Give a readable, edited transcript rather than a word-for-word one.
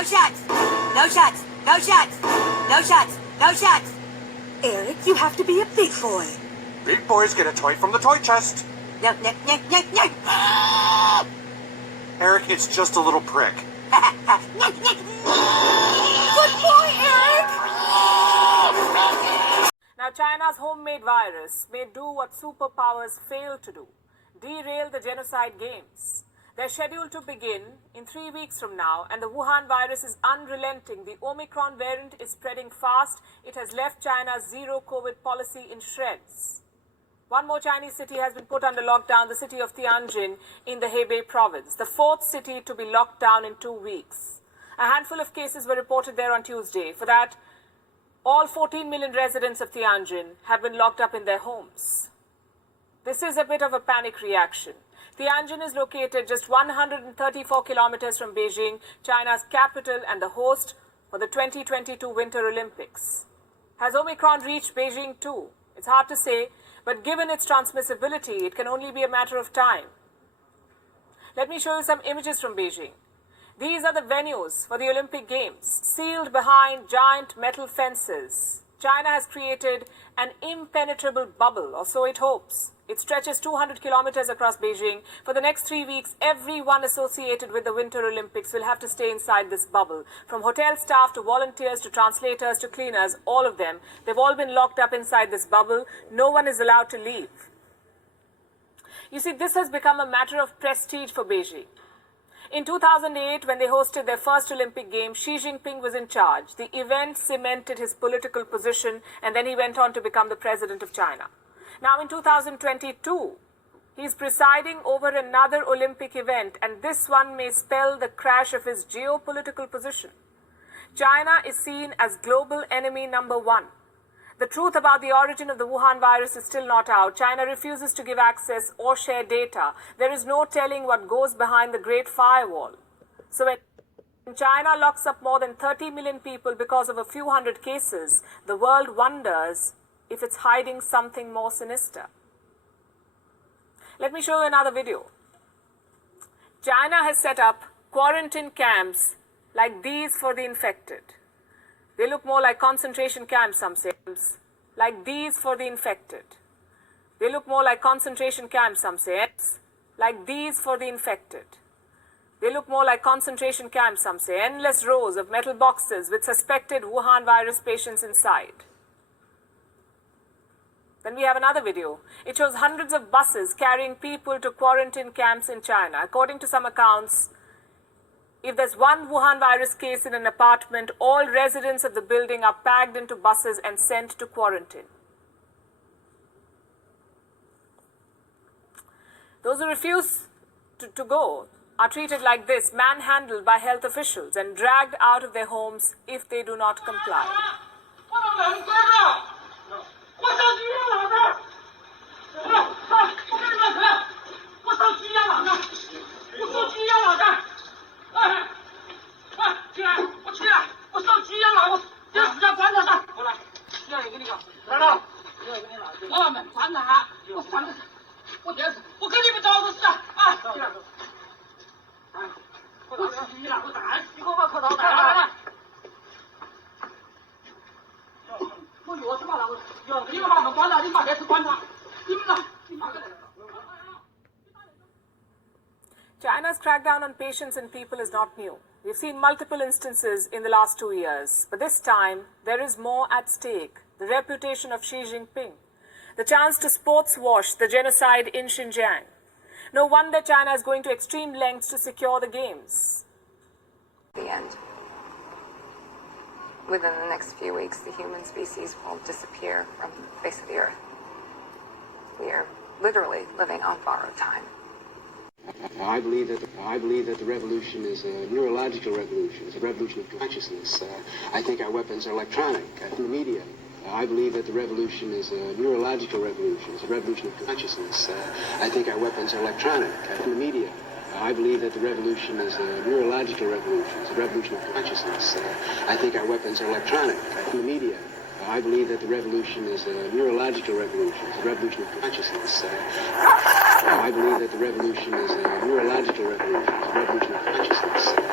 No shots! No shots! No shots! No shots! No shots! Eric, you have to be a big boy. Big boys get a toy from the toy chest. No, no, no, no, no! Eric, it's just a little prick. Good boy, Eric! Now, China's homemade virus may do what superpowers fail to do: derail the genocide games. They're scheduled to begin in 3 weeks from now, and the Wuhan virus is unrelenting. The Omicron variant is spreading fast. It has left China's zero COVID policy in shreds. One more Chinese city has been put under lockdown, the city of Tianjin in the Hebei province, the fourth city to be locked down in 2 weeks. A handful of cases were reported there on Tuesday. For that, all 14 million residents of Tianjin have been locked up in their homes. This is a bit of a panic reaction. Tianjin is located just 134 kilometers from Beijing, China's capital and the host for the 2022 Winter Olympics. Has Omicron reached Beijing too? It's hard to say, but given its transmissibility, it can only be a matter of time. Let me show you some images from Beijing. These are the venues for the Olympic Games, sealed behind giant metal fences. China has created an impenetrable bubble, or so it hopes. It stretches 200 kilometers across Beijing. For the next 3 weeks, everyone associated with the Winter Olympics will have to stay inside this bubble. From hotel staff to volunteers to translators to cleaners, all of them, they've all been locked up inside this bubble. No one is allowed to leave. You see, this has become a matter of prestige for Beijing. In 2008, when they hosted their first Olympic Games, Xi Jinping was in charge. The event cemented his political position, and then he went on to become the president of China. Now in 2022, he's presiding over another Olympic event, and this one may spell the crash of his geopolitical position. China is seen as global enemy number one. The truth about the origin of the Wuhan virus is still not out. China refuses to give access or share data. There is no telling what goes behind the Great Firewall. So when China locks up more than 30 million people because of a few hundred cases, the world wonders if it's hiding something more sinister. Let me show you another video. China has set up quarantine camps like these for the infected. They look more like concentration camps, some say. Like these for the infected. They look more like concentration camps, some say. Like these for the infected. They look more like concentration camps, some say. Endless rows of metal boxes with suspected Wuhan virus patients inside. Then we have another video. It shows hundreds of buses carrying people to quarantine camps in China. According to some accounts, if there's one Wuhan virus case in an apartment, all residents of the building are packed into buses and sent to quarantine. Those who refuse to go are treated like this, manhandled by health officials and dragged out of their homes if they do not comply. China's crackdown on patients and people is not new. We've seen multiple instances in the last 2 years. But this time, there is more at stake. The reputation of Xi Jinping. The chance to sports wash the genocide in Xinjiang. No wonder China is going to extreme lengths to secure the games. The end. Within the next few weeks, the human species will disappear from the face of the earth. We are literally living on borrowed time. I believe that the revolution is a neurological revolution. It's a revolution of consciousness. I think our weapons are electronic, from the media. I believe that the revolution is a neurological revolution. It's a revolution of consciousness. I think our weapons are electronic, from the media. I believe that the revolution is a neurological revolution. It's a revolution of consciousness. I think our weapons are electronic, from the media. I believe that the revolution is a neurological revolution. It's a revolution of consciousness. I believe that the revolution is a neurological revolution. It's a revolution of consciousness.